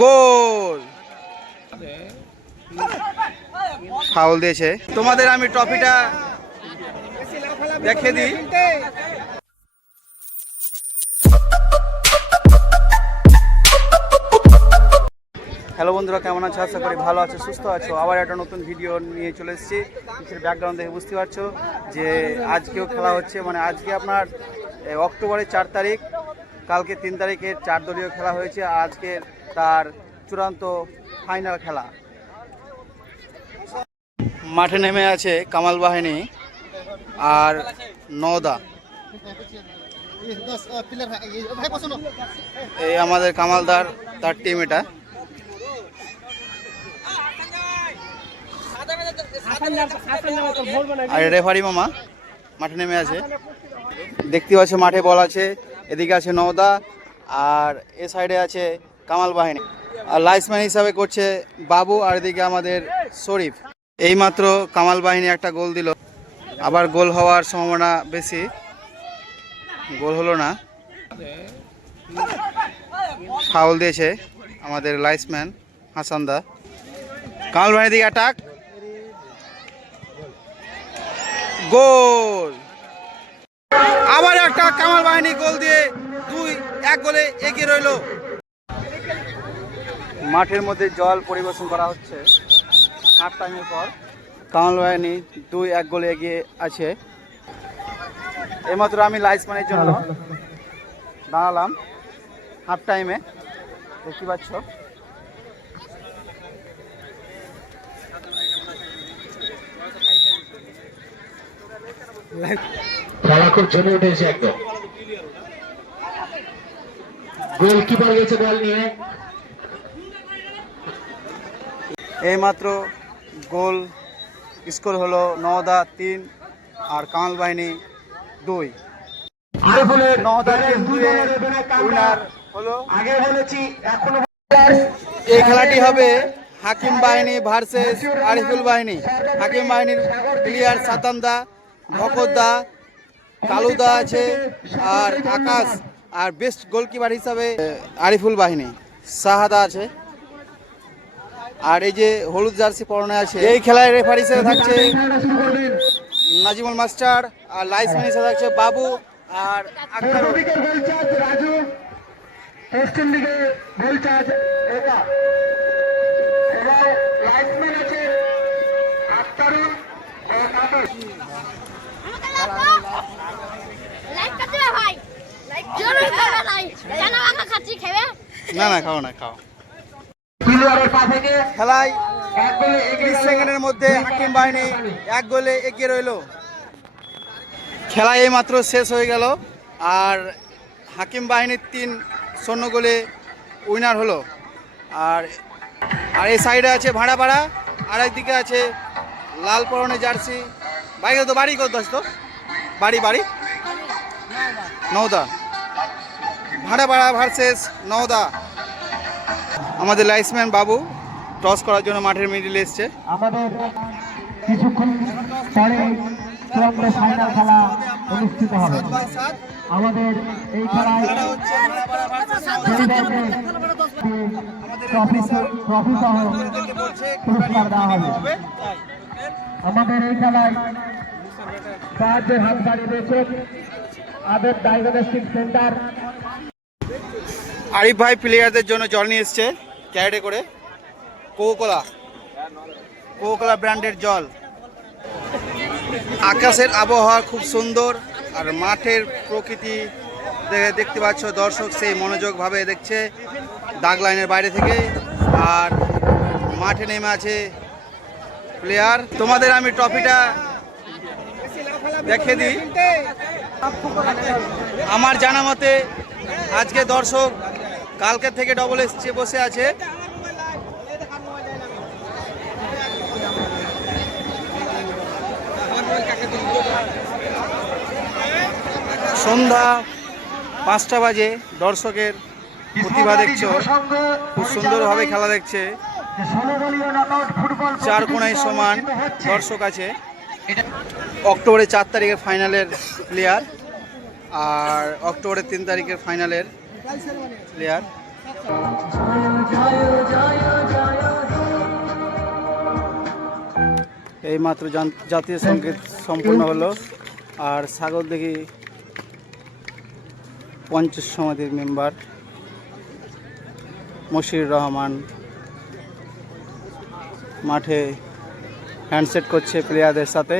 গোল foul দিয়েছে। তোমাদের আমি ট্রফিটা দেখে দিই। হ্যালো বন্ধুরা, কেমন আছো? আশা করি ভালো আছো, সুস্থ আছো। আবার একটা নতুন ভিডিও নিয়ে চলে এসেছি। পিছের ব্যাকগ্রাউন্ড দেখে বুঝতে পারছো যে আজকেও খেলা হচ্ছে। মানে আজকে আপনার অক্টোবরের 4 তারিখ, কালকে 3 তারিখের 4 দলীয় খেলা হয়েছে। আর আজকে তার চূড়ান্ত ফাইনাল খেলা। মাঠে নেমে আছে কামাল বাহিনী আর নওদা। এই আমাদের কামালদার, তার টিম এটা। আর রেফারি মামা মাঠে নেমে আছে। দেখতে পাচ্ছ মাঠে বল আছে। এদিকে আছে নওদা আর এ সাইডে আছে কামাল বাহিনী। আর লাইসম্যান হিসাবে করছে বাবু, আর এদিকে আমাদের শরীফ। এইমাত্র কামাল বাহিনী একটা গোল দিল, আবার গোল হওয়ার সম্ভাবনা বেশি। গোল হলো না, ফাউল দিয়েছে আমাদের লাইসম্যান হাসানদা। কামাল বাহিনীর দিকে অ্যাটাক, গোল। আবার একটা কামাল বাহিনী গোল দিয়ে 2-1 গোলে এগিয়ে রইল। মাঠের মধ্যে জল পরিবেশন করা হচ্ছে হাফ টাইমের পর। কামাল বাহিনী 2-1 গোলে এগিয়ে আছে। এইমাত্র আমি লাইসম্যানের জন্য দাঁড়ালাম হাফ টাইমে, দেখতে পাচ্ছ। খেলা খুব জমে উঠেছে একদম। গোলকিপার গেছে বল নিয়ে। এইমাত্র গোল স্কোর হলো নওদা 3 আর কামাল বাহিনী 2। নওদা উইনার হলো। এই খেলাটি হবে হাকিম বাহিনী ভার্সেস আরিফুল বাহিনী। হাকিম বাহিনীর প্লেয়ার সাতান্দা, ভকতদা, কালুদা আছে আর আকাশ। আর বেস্ট গোলকিপার হিসাবে আরিফুল বাহিনী শাহাদা আছে। আর এই যে হলুদ জার্সি পরনে আছে, এই খেলায় রেফারি হিসেবে থাকছে নাজিমুল মাস্টার, আর লাইসম্যান হিসেবে থাকছে বাবু আর আক্তার। না না, খাও না, খাও। খেলায় 30 সেকেন্ডের মধ্যে হাকিম বাহিনী 1 গোলে এগিয়ে রইল। খেলা এই মাত্র শেষ হয়ে গেল আর হাকিম বাহিনীর 3-0 গোলে উইনার হলো। আর এই সাইডে আছে ভাড়া, আর একদিকে আছে লাল পরনে জার্সি। বাইরে তো বাড়ি করতে আসতো, বাড়ি নওদা। ভাড়া ভার্সেস নওদা। আমাদের লাইসম্যান বাবু টস করার জন্য মাঠের মিডিলে এসছে। আমাদের কিছুক্ষণ পরে ফাইনাল খেলা অনুষ্ঠিত হবে। আমাদের এই খেলায় ট্রফি সহ পুরস্কার দেওয়া হবে। আমাদের এই খেলায় সাহায্যের হাত বাড়িয়ে দিয়েছেন আবেদ ডায়াগনস্টিক সেন্টার। আরিফ ভাই প্লেয়ারদের জন্য জল নিয়ে এসছে ক্যারেটে করে, কোকোকোলা ব্র্যান্ডের জল। আকাশের আবহাওয়া খুব সুন্দর আর মাঠের প্রকৃতি দেখতে পাচ্ছ। দর্শক সেই মনোযোগভাবে দেখছে দাগ লাইনের বাইরে থেকে। আর মাঠে নেমে আছে প্লেয়ার। তোমাদের আমি ট্রফিটা দেখে দিই। আমার জানা মতে আজকে দর্শক কালকে থেকে ডবল এসছে বসে আছে। সন্ধ্যা 5টা বাজে, দর্শকের প্রতিভা দেখছো, খুব সুন্দরভাবে খেলা দেখছে। 4 কোণায় সমান দর্শক আছে। অক্টোবরের 4 তারিখের ফাইনালের প্লেয়ার আর অক্টোবরের 3 তারিখের ফাইনালের প্লেয়ার। এইমাত্র জাতীয় সঙ্গীত সম্পূর্ণ হলো। আর সাগরদিঘি পঞ্চায়েত সমিতির মেম্বার মশিউর রহমান মাঠে হ্যান্ডশেক করছে প্লেয়ারদের সাথে।